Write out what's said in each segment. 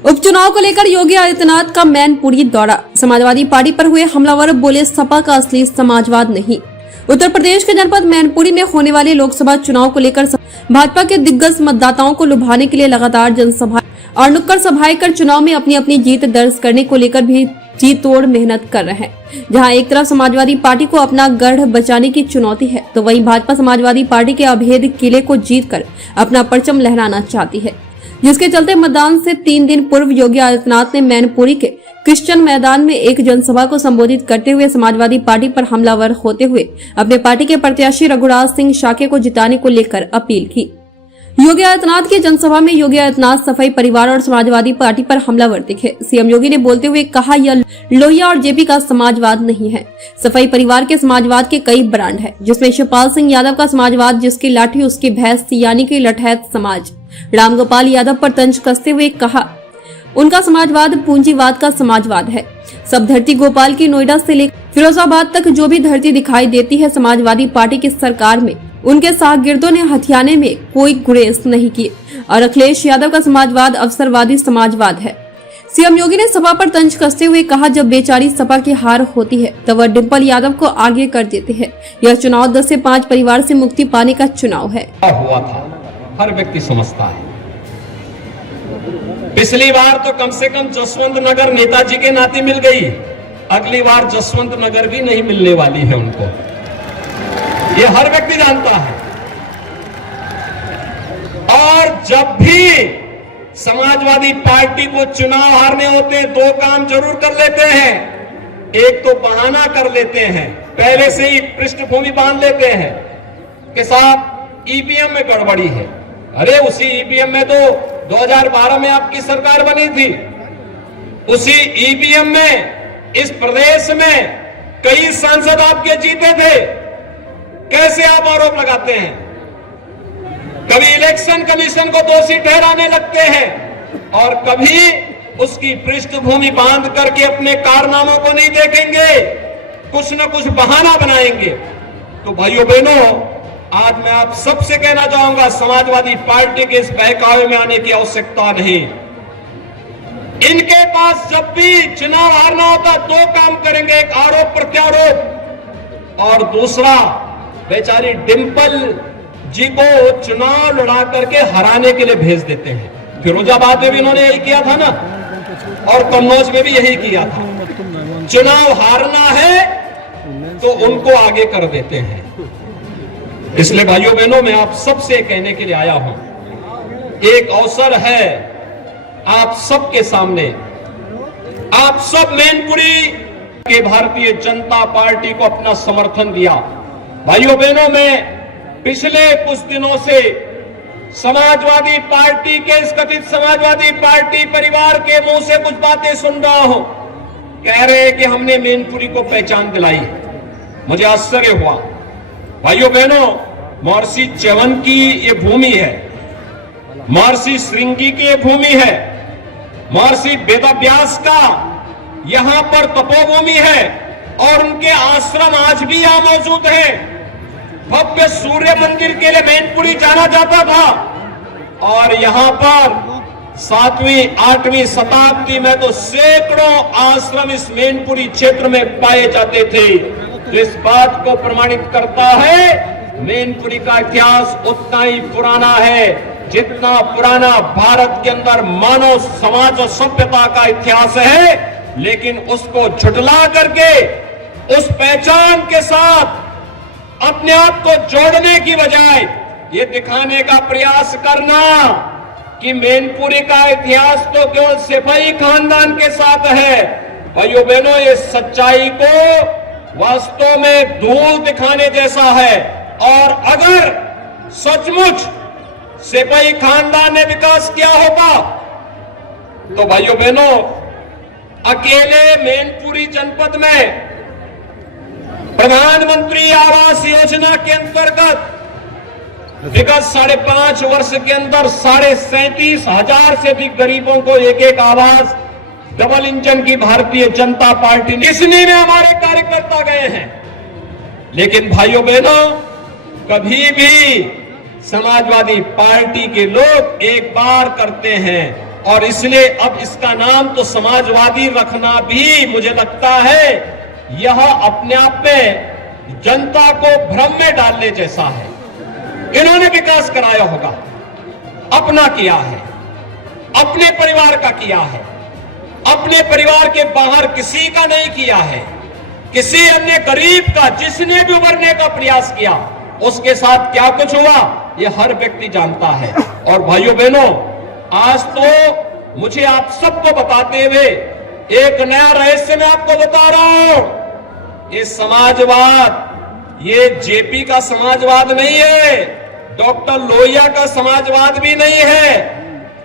उपचुनाव को लेकर योगी आदित्यनाथ का मैनपुरी दौरा। समाजवादी पार्टी पर हुए हमलावर बोले सपा का असली समाजवाद नहीं। उत्तर प्रदेश के जनपद मैनपुरी में होने वाले लोकसभा चुनाव को लेकर भाजपा के दिग्गज मतदाताओं को लुभाने के लिए लगातार जनसभा और नुक्कड़ सभाएं कर चुनाव में अपनी अपनी जीत दर्ज करने को लेकर भी जी तोड़ मेहनत कर रहे हैं। जहां एक तरफ समाजवादी पार्टी को अपना गढ़ बचाने की चुनौती है, तो वहीं भाजपा समाजवादी पार्टी के अभेद किले को जीतकर अपना परचम लहराना चाहती है, जिसके चलते मतदान से 3 दिन पूर्व योगी आदित्यनाथ ने मैनपुरी के क्रिश्चियन मैदान में एक जनसभा को संबोधित करते हुए समाजवादी पार्टी पर हमलावर होते हुए अपने पार्टी के प्रत्याशी रघुराज सिंह शाके को जिताने को लेकर अपील की। योगी आदित्यनाथ की जनसभा में योगी आदित्यनाथ सफाई परिवार और समाजवादी पार्टी पर हमलावर दिखे। सीएम योगी ने बोलते हुए कहा, यह लोहिया और जेपी का समाजवाद नहीं है। सफाई परिवार के समाजवाद के कई ब्रांड है, जिसमें शिवपाल सिंह यादव का समाजवाद जिसकी लाठी उसकी भैंस यानी कि लठैत समाज। रामगोपाल यादव पर तंज कसते हुए कहा, उनका समाजवाद पूंजीवाद का समाजवाद है। सब धरती गोपाल की नोएडा से लेकर फिरोजाबाद तक जो भी धरती दिखाई देती है समाजवादी पार्टी की सरकार में उनके शागिर्दों ने हथियाने में कोई गुरेज नहीं किए। और अखिलेश यादव का समाजवाद अवसरवादी समाजवाद है। सीएम योगी ने सपा पर तंज कसते हुए कहा, जब बेचारी सपा की हार होती है तब वह डिम्पल यादव को आगे कर देते हैं। यह चुनाव 10 से 5 परिवार से मुक्ति पाने का चुनाव है। हुआ था हर व्यक्ति समझता है। पिछली बार तो कम से कम जसवंत नगर नेताजी के नाते मिल गई, अगली बार जसवंत नगर भी नहीं मिलने वाली है उनको, ये हर व्यक्ति जानता है। और जब भी समाजवादी पार्टी को चुनाव हारने होते 2 काम जरूर कर लेते हैं। एक तो बहाना कर लेते हैं, पहले से ही पृष्ठभूमि बांध लेते हैं कि साहब ईवीएम में गड़बड़ी है। अरे उसी ईवीएम में तो 2012 में आपकी सरकार बनी थी, उसी ईवीएम में इस प्रदेश में कई सांसद आपके जीते थे। कैसे आप आरोप लगाते हैं? कभी इलेक्शन कमीशन को दोषी ठहराने लगते हैं और कभी उसकी पृष्ठभूमि बांध करके अपने कारनामों को नहीं देखेंगे, कुछ न कुछ बहाना बनाएंगे। तो भाइयों बहनों, आज मैं आप सबसे कहना चाहूंगा, समाजवादी पार्टी के इस बहकावे में आने की आवश्यकता नहीं। इनके पास जब भी चुनाव हारना होता 2 काम करेंगे, एक आरोप प्रत्यारोप और दूसरा बेचारी डिंपल जी को चुनाव लड़ा करके हराने के लिए भेज देते हैं। फिरोजाबाद में भी इन्होंने यही किया था ना, और कन्नौज में भी यही किया था। चुनाव हारना है तो उनको आगे कर देते हैं। इसलिए भाइयों बहनों, मैं आप सबसे कहने के लिए आया हूं, एक अवसर है आप सबके सामने। आप सब मैनपुरी के भारतीय जनता पार्टी को अपना समर्थन दिया। भाइयों बहनों, मैं पिछले कुछ दिनों से समाजवादी पार्टी के इस कथित समाजवादी पार्टी परिवार के मुंह से कुछ बातें सुन रहा हूं। कह रहे हैं कि हमने मैनपुरी को पहचान दिलाई। मुझे आश्चर्य हुआ। भाइयों बहनों, महर्षि च्यवन की ये भूमि है, महर्षि श्रृंगी की ये भूमि है, महर्षि वेदव्यास का यहां पर तपोभूमि है और उनके आश्रम आज भी यहां मौजूद हैं। भव्य सूर्य मंदिर के लिए मैनपुरी जाना जाता था और यहां पर 7वीं 8वीं शताब्दी में तो सैकड़ों आश्रम इस मैनपुरी क्षेत्र में पाए जाते थे। तो इस बात को प्रमाणित करता है मैनपुरी का इतिहास उतना ही पुराना है जितना पुराना भारत के अंदर मानव समाज और सभ्यता का इतिहास है। लेकिन उसको झुठला करके उस पहचान के साथ अपने आप को जोड़ने की बजाय ये दिखाने का प्रयास करना कि मैनपुरी का इतिहास तो केवल सिपाही खानदान के साथ है। भाइयों बहनों, ये सच्चाई को वास्तव में धूल दिखाने जैसा है। और अगर सचमुच सिपाही खानदान ने विकास किया होगा तो भाइयों बहनों, अकेले मैनपुरी जनपद में प्रधानमंत्री आवास योजना के अंतर्गत विगत 5.5 वर्ष के अंदर 37,500 से अधिक गरीबों को एक आवास डबल इंजन की भारतीय जनता पार्टी ने, इसने में हमारे कार्यकर्ता गए हैं। लेकिन भाइयों बहनों, कभी भी समाजवादी पार्टी के लोग एक बार करते हैं और इसलिए अब इसका नाम तो समाजवादी रखना भी मुझे लगता है यह अपने आप में जनता को भ्रम में डालने जैसा है। इन्होंने विकास कराया होगा, अपना किया है, अपने परिवार का किया है, अपने परिवार के बाहर किसी का नहीं किया है। किसी अन्य गरीब का जिसने भी उभरने का प्रयास किया उसके साथ क्या कुछ हुआ यह हर व्यक्ति जानता है। और भाइयों बहनों, आज तो मुझे आप सबको बताते हुए एक नया रहस्य मैं आपको बता रहा हूं। ये समाजवाद ये जेपी का समाजवाद नहीं है, डॉक्टर लोहिया का समाजवाद भी नहीं है।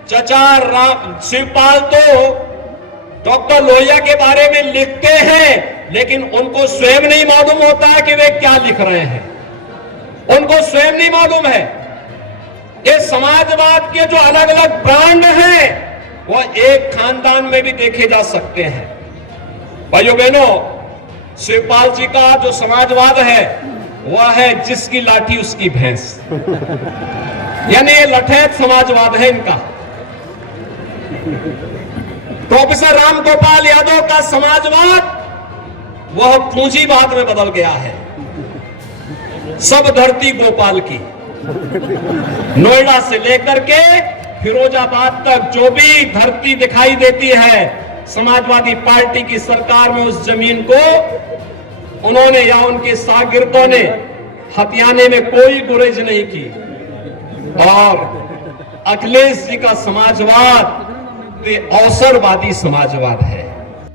चचा शिवपाल तो डॉक्टर लोहिया के बारे में लिखते हैं लेकिन उनको स्वयं नहीं मालूम होता है कि वे क्या लिख रहे हैं, उनको स्वयं नहीं मालूम है। ये समाजवाद के जो अलग अलग ब्रांड हैं वो एक खानदान में भी देखे जा सकते हैं। भाइयों बहनों, शिवपाल जी का जो समाजवाद है वह है जिसकी लाठी उसकी भैंस, यानी ये लठैत समाजवाद है इनका। प्रोफेसर राम गोपाल यादव का समाजवाद वह पूंजीवाद में बदल गया है। सब धरती गोपाल की, नोएडा से लेकर के फिरोजाबाद तक जो भी धरती दिखाई देती है समाजवादी पार्टी की सरकार में उस जमीन को उन्होंने या उनके शागिर्दों ने हथियाने में कोई गुरेज नहीं की। और अखिलेश जी का समाजवाद अवसरवादी समाजवाद है।